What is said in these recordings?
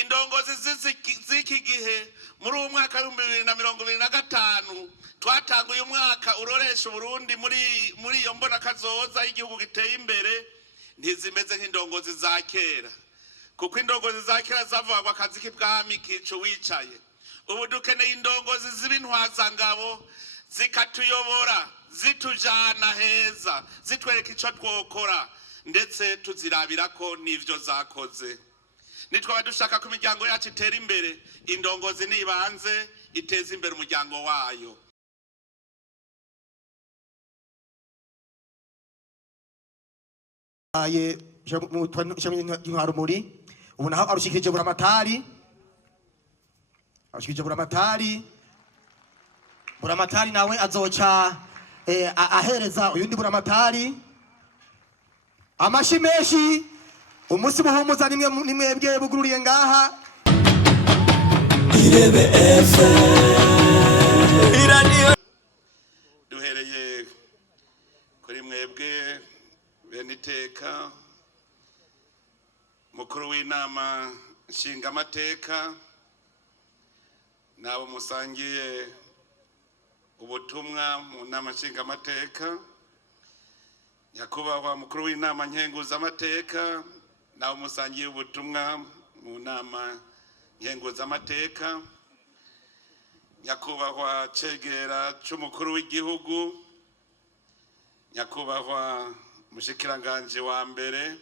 indongozi z'iki gihe muri uwo mwaka wa 2025 twatanguye umwaka uroresha Burundi muri iyo mbona kazoza y'igihugu giteye imbere ntizimeze nk'indongozi za kera, kuko indongozi za kera zavugwa akazi k'ibwami kico wicaye. Ubu dukeneye indongozi z'ibintwazangabo zikatuyobora, zitujana heza, zitwereka ico twokora ndetse tuzirabira ko n'ivyo zakoze. Nitwaba dushaka ko imiryango yacu itera imbere, indongozi nibanze iteza imbere umuryango wayo. Aye Urumuri ubu naho ashikirije buramatari nawe azoca ahereza uyundi buramatari amashi menshi. Umunsi muhumuza nimwebwe bugururiye ngaha IREBE FM. Duhereye kuri mwebwe beniteka mukuru w'inama nshingamateka nabo musangiye ubutumwa mu nama nshingamateka, nyakubahwa mukuru w'inama nkenguzamateka nabo musangiye ubutumwa mu nama nkenguzamateka, nyakubahwa cegera c'umukuru w'igihugu, nyakubahwa mushikiranganje wa mbere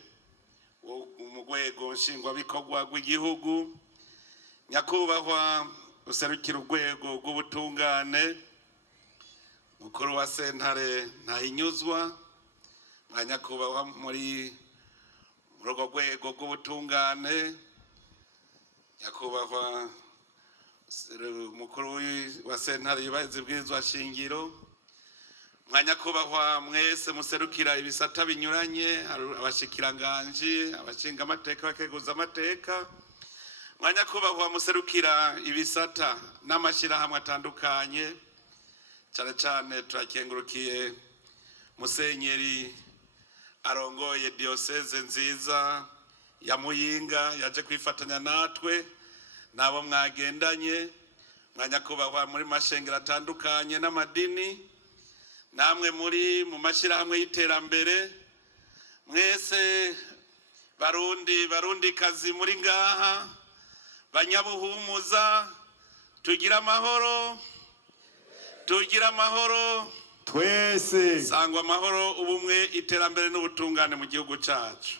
mu rwego nshingwabikorwa rw'igihugu, nyakubahwa userukira urwego rw'ubutungane, mukuru wa sentare ntahinyuzwa, mwa nyakubahwa muri urwo rwego rw'ubutungane, nyakubahwa mukuru wa sentare yubahiriza ibwirizwa shingiro, mwa nyakubahwa mwese muserukira ibisata binyuranye, abashikiranganje, abashingamateka, abakenguzamateka, mwa nyakubahwa muserukira ibisata n'amashirahamwe atandukanye, cyane cyane turakengurukiye musenyeri arongoye diocese nziza ya Muyinga yaje kwifatanya natwe nabo mwagendanye, mwa nyakubahwa muri mashengero atandukanye n'amadini, namwe muri mu mashirahamwe y'iterambere, mwese barundi kazi muri ngaha, banyabuhumuza, tugira amahoro twese, sangwa amahoro, ubumwe, iterambere n'ubutungane mu gihugu cyacu.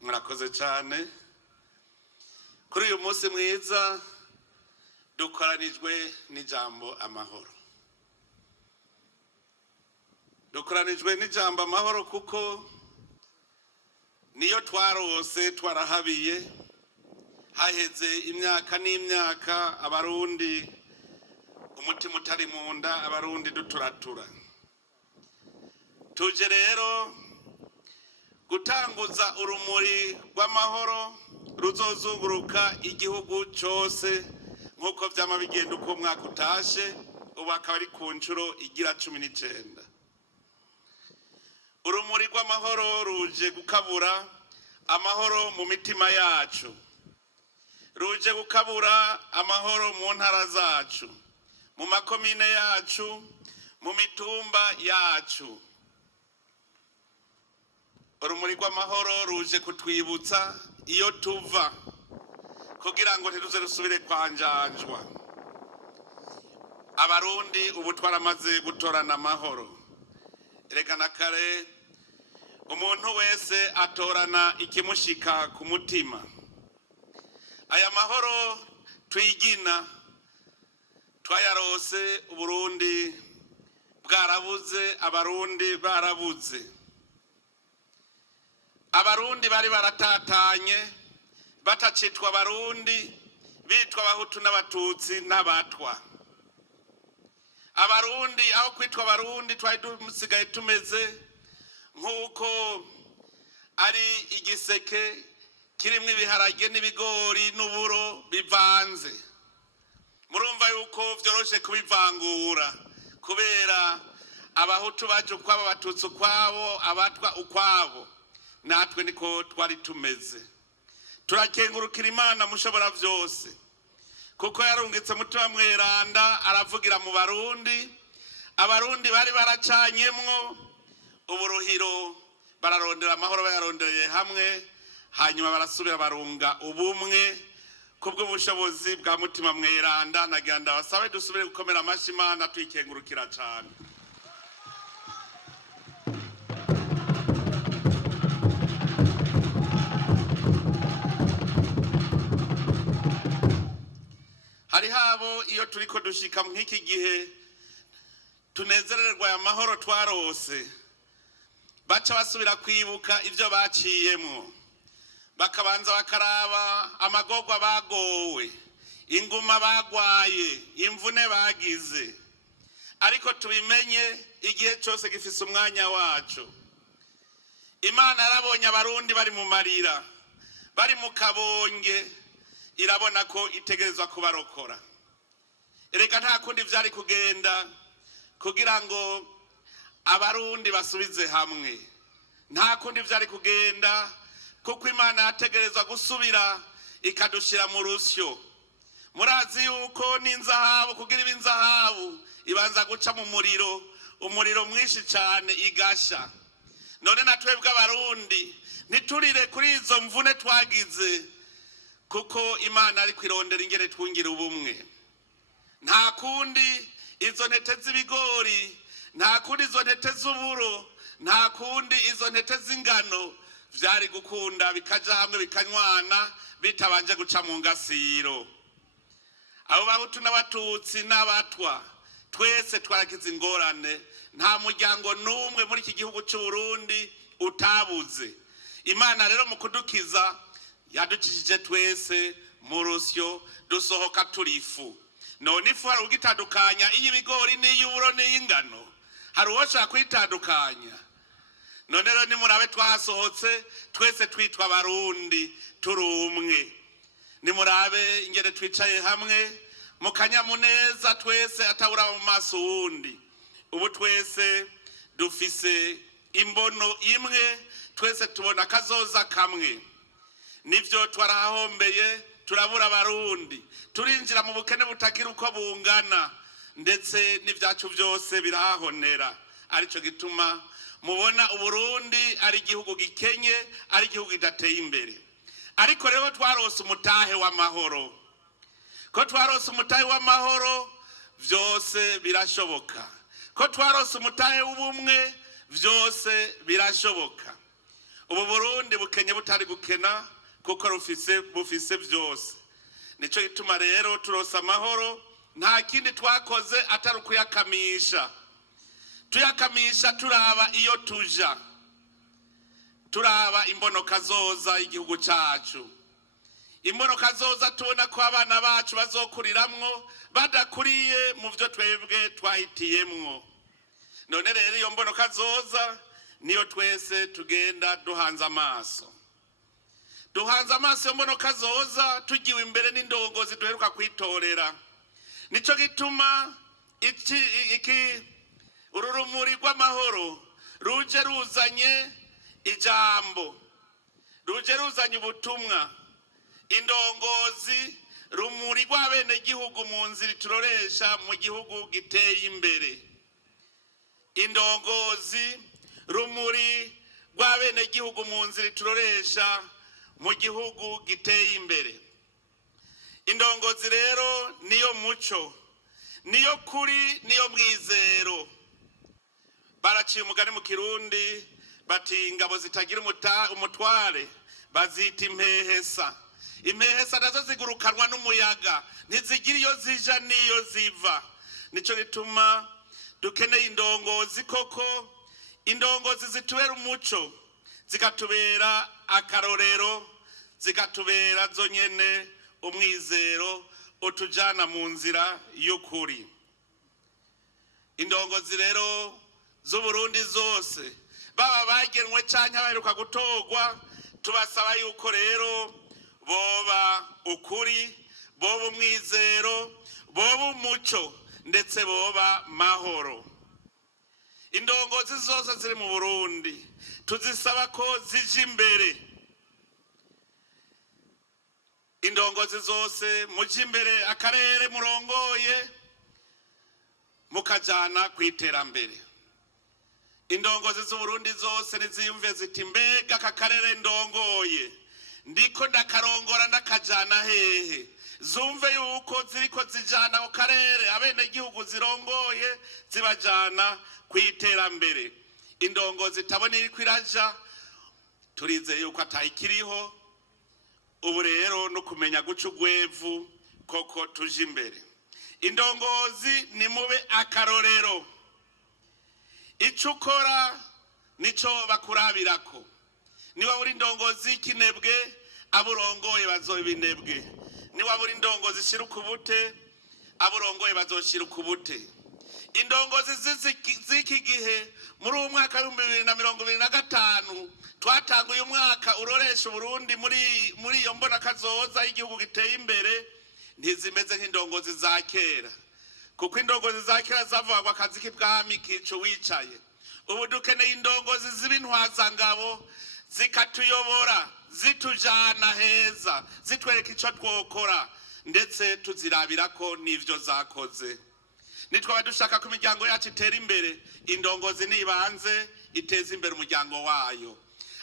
Murakoze cyane. Kuri uyu munsi mwiza dukoranijwe n'ijambo amahoro. Dukoranijwe n'ijambo amahoro kuko niyo twarose twarahabiye, haheze imyaka n'imyaka abarundi umutima utari mu nda, abarundi duturatura. Tuje rero gutanguza urumuri rw'amahoro ruzozunguruka igihugu cyose nk'uko vyama bigenda uko mwaka utashe, ubu akaba ari ku ncuro igira 19. Urumuri rw'amahoro ruje gukabura amahoro mu mitima yacu, ruje gukabura amahoro mu ntara zacu, mu makomine yacu, mu mitumba yacu. Urumuri rw'amahoro ruje kutwibutsa iyo tuva kugira ngo ntiruze rusubire kwanjanjwa. Abarundi ubu twaramaze gutorana amahoro. Erekana kare umuntu wese atorana ikimushika ku mutima. Aya mahoro twigina twayarose, Uburundi bwarabuze, abarundi barabuze. Abarundi bari baratatanye batacitwa abarundi, bitwa abahutu n'abatutsi n'abatwa. Abarundi aho kwitwa abarundi twari dusigaye tumeze nk'uko ari igiseke kirimwe ibiharage n'ibigori n'uburo bivanze. Murumva yuko vyoroshe kubivangura kubera abahutu baje ukwabo, abatutsi ukwabo, abatwa ukwabo. Natwe niko twari tumeze. Turakengurukira Imana mushobora vyose kuko yarungitse mutima mweranda aravugira mu Barundi. Abarundi bari baracanyemwo uburuhiro, bararondera amahoro bayarondereye hamwe, hanyuma barasubira barunga ubumwe kubw'ubushobozi bwa mutima mweranda. Naganda basabe dusubire gukomera amashi Imana tuyikengurukira cyane. Hari habo iyo turiko dushika nk'iki gihe tunezererwa aya mahoro twarose, baca basubira kwibuka ivyo baciyemwo, bakabanza bakaraba amagorwa bagowe, inguma bagwaye, imvune bagize. Ariko tubimenye igihe cyose gifise umwanya wacu. Imana yarabonye Abarundi bari mu marira, bari mu kabonge, irabona ko itegerezwa kubarokora. Ereka nta kundi vyari kugenda kugira ngo Abarundi basubize hamwe. Nta kundi vyari kugenda kuko Imana yategerezwa gusubira ikadushira mu rusyo. Murazi yuko n'inzahabu kugira ibinzahabu ibanza guca mu muriro, umuriro mwinshi cyane igasha. None natwebwe Abarundi niturire kuri izo mvune twagize kuko Imana ari kwirondera ingene twungira ubumwe. Nta kundi izo ntete z'ibigori, nta kundi izo ntete z'uburo, nta kundi izo ntete z'ingano vyari gukunda bikaja hamwe bikanywana bitabanje guca mu ngasiro. Abo bahutu n'abatutsi n'abatwa twese twaragize ingorane, nta muryango n'umwe muri iki gihugu cy'u Burundi utabuze. Imana rero mu kudukiza yadukishije twese mu rusyo dusohoka turifu. None ifu hari ugitandukanya iy'ibigori n'iy'uburo n'iy'ingano? Hari uwoshaka kwitandukanya? None rero nimurabe twasohotse twese twitwa Abarundi turi umwe. Nimurabe ingene twicaye hamwe mu kanyamuneza twese atabura mu maso wundi. Ubu twese dufise imbono imwe, twese tubona kazoza kamwe. Nivyo twarahombeye, turabura Abarundi, turinjira mu bukene butagira uko bungana, ndetse n'ivyacu byose birahonera. Arico gituma mubona Uburundi ari igihugu gikenye, ari igihugu kidateye imbere. Ariko rero twarose umutahe w'amahoro. Ko twarose umutahe w'amahoro vyose birashoboka. Ko twarose umutahe w'ubumwe vyose birashoboka. Ubu Burundi bukenye butari gukena kuko bufise vyose. Nico gituma rero turose amahoro, nta kindi twakoze atari ukuyakamisha. Tuyakamisha turaba iyo tuja, turaba imbono kazoza igihugu cacu. Imbono kazoza tubona ko abana bacu bazokuriramwo badakuriye mu vyo twebwe twahitiyemwo. None rero iyo mbono kazoza niyo twese tugenda duhanze amaso. Duhanze amaso mbono kazoza tugiwe imbere n'indongozi duheruka kwitorera. Nico gituma urumuri rw'Amahoro ruje ruzanye ijambo, ruje ruzanye ubutumwa. Indongozi rumuri rw'abene gihugu mu nzira turoresha mu gihugu giteye imbere. Indongozi rumuri rw'abene gihugu mu nzira turoresha mu gihugu giteye imbere. Indongozi rero niyo muco, niyo kuri, niyo mwizero. Baraciye umugani mu Kirundi bati ingabo zitagira umutware bazita impehesa. Impehesa nazo zigurukanwa n'umuyaga, ntizigira iyo zija niyo ziva. Nico gituma dukeneye indongozi koko, indongozi zitubera umuco, zikatubera akarorero, zikatubera zonyene umwizero utujana mu nzira y'ukuri. Indongozi rero z'Uburundi zose, baba bagenwe canke baheruka gutogwa, tubasaba yuko rero boba ukuri, boba umwizero, boba umuco, ndetse boba mahoro. Indongozi zose ziri mu Burundi tuzisaba ko zije imbere. Indongozi zose muje imbere, akarere murongoye mukajana kwiterambere. Indongozi z'Uburundi zose niziyumve ziti mbega kakarere ndongoye ndiko ndakarongora ndakajana hehe, zumve yuko ziriko zijana ku karere abene gihugu zirongoye zibajana kwiterambere. Indongozi tabone iriko iraja turize yuko atayikiriho. Ubu rero no kumenya guca ugwevu koko tuje imbere. Indongozi ni mube akarorero, ico ukora nico bakurabirako. Niba uri indongozi kinebwe aburongoye bazobinebwe, niba uri indongozi shira ukubute aburongoye bazoshira ukubute. Indongozi z'iki gihe muri uyu mwaka wa 2025 twatanguye umwaka uroresha Burundi muri iyo mbona kazoza y'igihugu giteye imbere, ntizimeze nk'indongozi za kera, kuko indongozi za kera zavugwa akazi k'ibwami kico wicaye. Ubu dukeneye indongozi z'ibintwazangabo zikatuyobora, zitujana heza, zitwereka ico twokora, ndetse tuzirabirako n'ivyo zakoze. Nitwaba dushaka ko imiryango yacu itera imbere, indongozi nibanze iteza imbere umuryango wayo,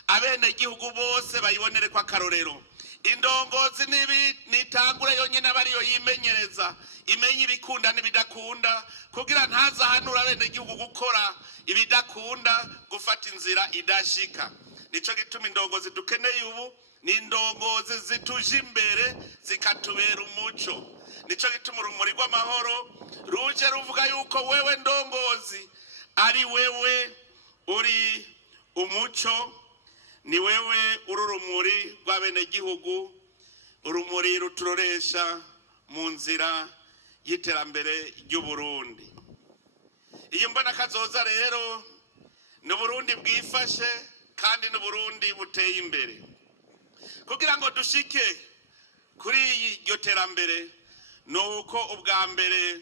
abene gihugu bose bayibonere kwa karorero. Indongozi nitangure yonyene abariyo yimenyereza, imenye ibikunda n'ibidakunda, kugira ntazahanura abene gihugu gukora ibidakunda, gufata inzira idashika. Nico gituma indongozi dukeneye ubu ni indongozi zituje imbere zikatubera umuco. Nico gituma Urumuri rw'Amahoro ruje ruvuga yuko wewe ndongozi ari wewe uri umuco, ni wewe urumuri rw'abene gihugu, urumuri ruturoresha mu nzira y'iterambere ry'Uburundi. Iyo mbona kazoza rero ni Burundi bwifashe kandi ni Burundi buteye imbere. Kugira ngo dushike kuri iryo terambere nuko ubwa mbere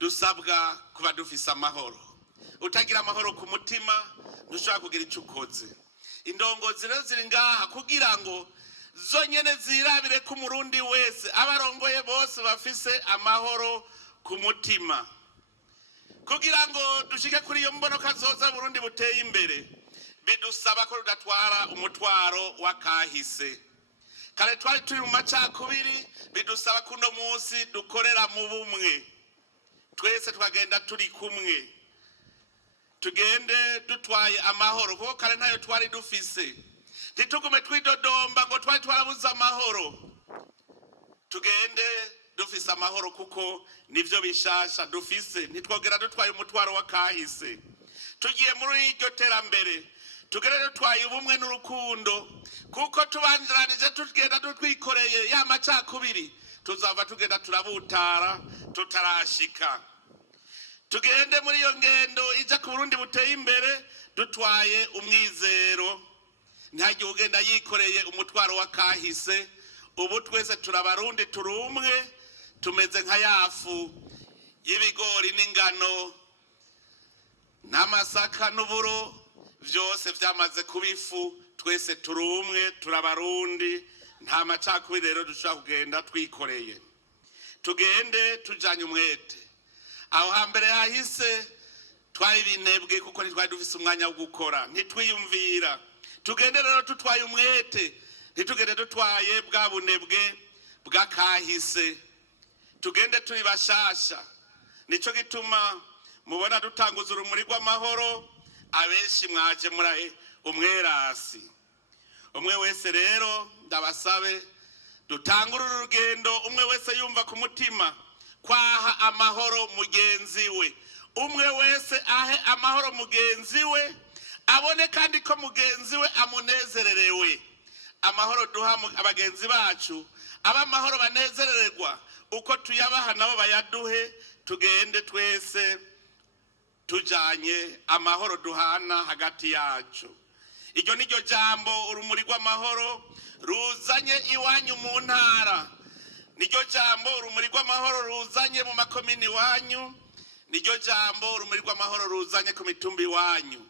dusabwa kuba dufise amahoro. Utagira amahoro ku mutima ntushobora kugira ico ukoze. Indongozi rero ziri ngaha kugira ngo zonyene zirabire ko umurundi wese abarongoye bose bafise amahoro ku mutima. Kugira ngo dushike kuri iyo mbono kazoza Burundi buteye imbere, bidusaba ko rudatwara umutwaro wa kahise. Kare twari turi mu macakubiri, bidusaba kuno munsi dukorera mu bumwe, twese twagenda turi kumwe, tugende dutwaye amahoro, kuko kare ntayo twari dufise. Ntitugume twidodomba ngo twari twarabuze amahoro, tugende dufise amahoro kuko nivyo bishasha dufise. Ntitwogera dutwaye umutwaro wa kahise. Tugiye muri iryo terambere tugere dutwaye ubumwe n'urukundo, kuko tubanjiranije tugenda dutwikoreye ya macakubiri tuzava tugenda turabutara tutarashika. Tugende muri iyo ngendo ija ku Burundi buteye imbere dutwaye umwizero, ntagiye ugenda yikoreye umutwaro wa kahise. Ubu twese turabarundi turumwe, tumeze nka yafu y'ibigori n'ingano n'amasaka n'uburo, vyose vyamaze kubifu. Twese turumwe, turabarundi, nta macakubiri rero dushobora kugenda twikoreye. Tugende tujanye umwete. Aho hambere hahise twari binebwe kuko ntitwari dufise umwanya wo gukora, ntitwiyumvira. Tugende rero tutwaye umwete, ntitugende dutwaye bwa bunebwe bwa kahise. Tugende turi bashasha. Nico gituma mubona dutanguza Urumuri rw'Amahoro, abenshi mwaje muri umwerasi. Umwe wese rero ndabasabe dutangura urugendo, umwe wese yumva ku mutima kwaha amahoro mugenzi we. Umwe wese ahe amahoro mugenzi we, abone kandi ko mugenzi we amunezererewe. Amahoro duha abagenzi bacu, aba amahoro banezerererwa, uko tuyabaha nabo bayaduhe. Tugende twese tujanye amahoro duhana hagati yacu. iryo niryo jambo urumuri rw'amahoro ruzanye iwanyu mu ntara, niryo jambo urumuri rw'amahoro ruzanye mu makomini iwanyu, niryo jambo urumuri rw'amahoro ruzanye ku mitumba iwanyu.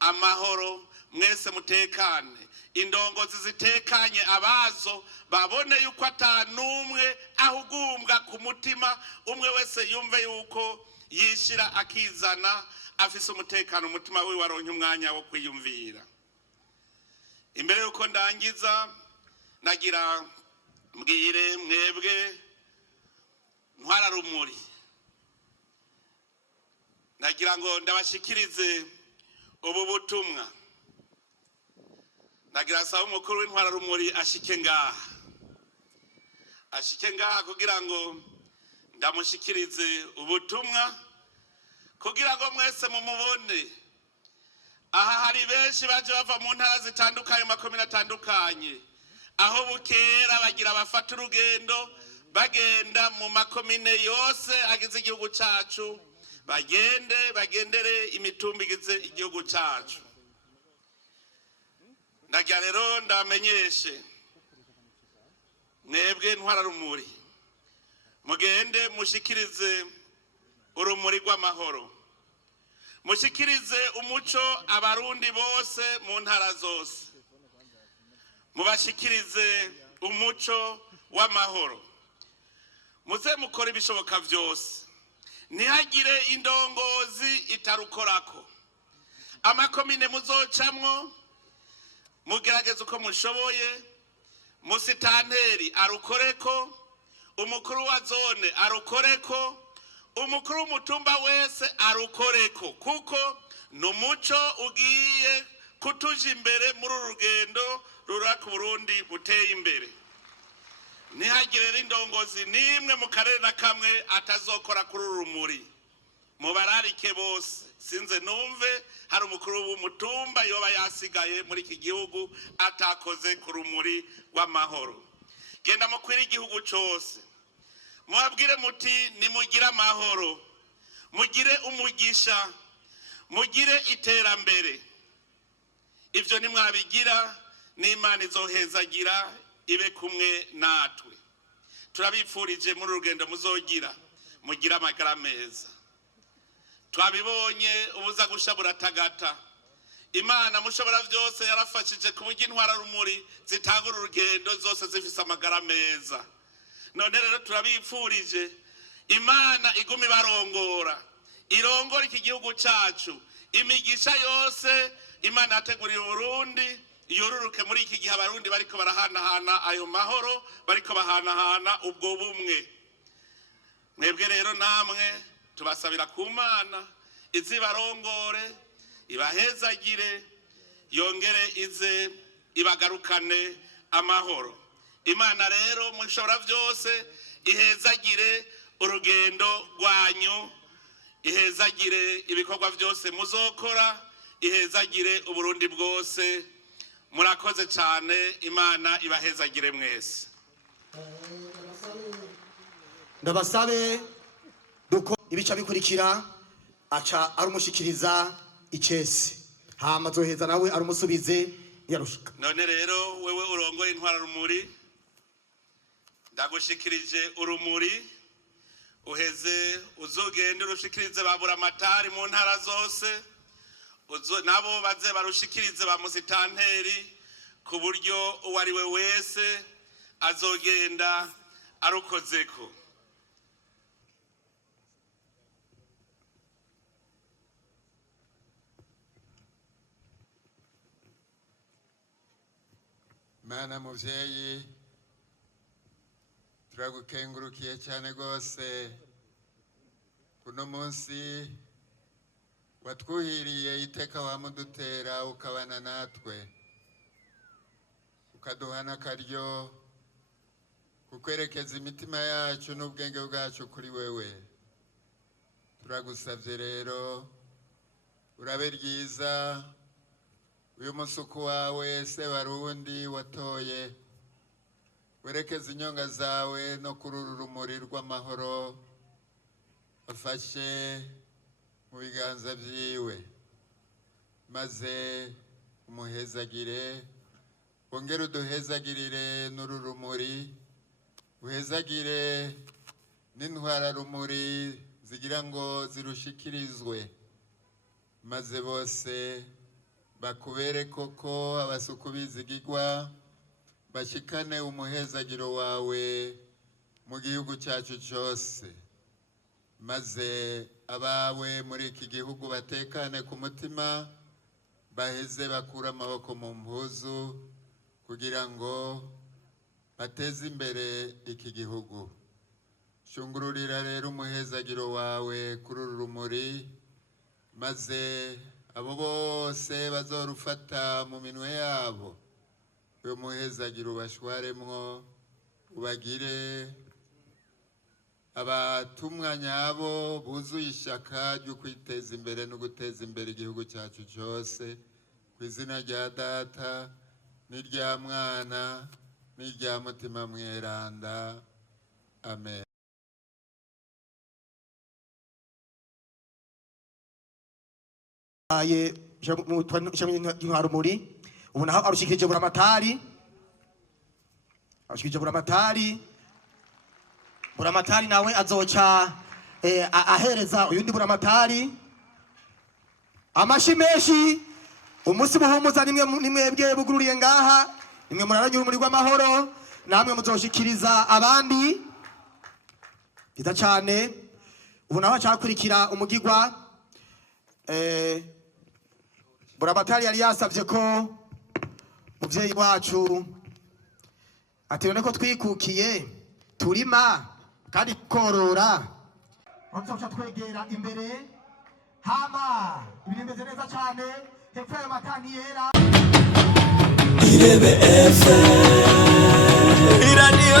Amahoro, mwese mutekane, indongozi zitekanye abazo babone yuko atanumwe ahugumbwa ku mutima, umwe wese yumve yuko yishira akizana afise umutekano, umutima we waronke umwanya wo kwiyumvira. Imbere yuko ndangiza nagira mbwire mwebwe ntwara rumuri, nagira ngo ndabashikirize ubu butumwa. Nagira saba umukuru w'intwara rumuri ashike ngaha kugira ngo ndamushikirize ubutumwa, kugira ngo mwese mumubone. Aha hari benshi baje bava mu ntara zitandukanye, makomine atandukanye, aho bukera bagira bafata urugendo bagenda mu makomine yose agize igihugu cacu, bagendere imitumba igize igihugu cacu. Ndagira rero ndamenyeshe mwebwe ntwara rumuri, mugende mushikirize urumuri rw'amahoro, mushikirize umuco abarundi bose mu ntara zose, mubashikirize umuco w'amahoro, muze mukora ibishoboka byose, ntihagire indongozi itarukorako. Amakomine muzocamwo mugerageze uko mushoboye, musitanteri arukoreko, umukuru wa zone arukoreko, umukuru w'umutumba wese arukoreko, kuko n'umuco ugiye kutuja imbere muri urugendo ruraka Burundi buteye imbere. Ntihagire indongozi nimwe mu karere na kamwe atazokora kuri urumuri, mubararike bose. Sinze numve hari umukuru w'umutumba yoba yasigaye muri iki gihugu atakoze ku rumuri rw'amahoro. Genda mukwira igihugu cyose, muhabwire muti nimugire amahoro, mugire umugisha, mugire iterambere. Ibyo nimwabigira n'Imana izohezagira ibe kumwe natwe. Turabipfurije muri urugendo muzogira, mugire amagara meza. Twabibonye ubuza gusha buratagata. Imana mushobora byose yarafashije ku buryo intwara rumuri zitanga urugendo zose zifise amagara meza. None rero turabipfurije Imana igumi barongora, irongora iki gihugu cacu, imigisha yose Imana yateguriye Burundi yoruruke muri iki gihe abarundi bariko barahanahana ayo mahoro, bariko bahanahana ubwo bumwe. Mwebwe rero namwe tubasabira ku Mana izibarongore, ibahezagire, yongere ize ibagarukane amahoro. Imana rero mushobora byose ihezagire urugendo rwanyu, ihezagire ibikorwa byose muzokora, ihezagire Uburundi bwose. Murakoze cyane, Imana ibahezagire mwese. Ndabasabe duko ibica bikurikira aca arumushikiriza icese, hama zoheza nawe arumusubize yarushika. None rero wewe urongoye intwara rumuri, ndagushikirije urumuri, uheze uzogende urushikirize babura amatari mu ntara zose, nabo baze barushikirize ba musitanteri, ku buryo uwari we wese azogenda arukozeko. Mana muvyeyi, turagukengurukiye cyane rwose kuno munsi watwuhiriye iteka wamudutera ukabana natwe, ukaduha n'akaryo kukwerekeza imitima yacu n'ubwenge bwacu kuri wewe. Turagusavye rero urabe ryiza uyu musuku wawe se Barundi watoye, werekeza inyonga zawe no kuri uru rumuri rw'amahoro, afashe mu biganza vyiwe, maze umuhezagire wongere uduhezagirire n'ururumuri uhezagire n'intwara rumuri zigira ngo zirushikirizwe maze bose bakubere koko abasuku bizigirwa bashikane umuhezagiro wawe mu gihugu cyacu cyose maze abawe muri iki gihugu batekane ku mutima baheze bakura amaboko mu mpuzu kugira ngo bateze imbere iki gihugu shungururira rero umuhezagiro wawe kuri uru rumuri maze abo bose bazorufata mu minwe yabo uyu muhezagiro ubashwaremwo ubagire abatumwa nyabo buzuye ishaka ryo kwiteza imbere no guteza imbere igihugu cyacu cyose ku izina rya data n'irya mwana n'irya mutima mweranda amen. Urumuri ubu naho arushikirije buramatari nawe azoca ahereza uyundi buramatari amashi menshi umunsi muhumuza nimwebwe bugururiye ngaha nimwe muraranye urumuri rw'amahoro namwe muzoshikiriza abandi biza cyane ubu naho acakurikira umugigwa buramatari yari yasavye ko muvyeyi wacu atewe ko twikukiye turima kandi korora bazoca twegera imbere hama ibintu bimeze neza cyane hepfo y'ayo matani yera IREBE FM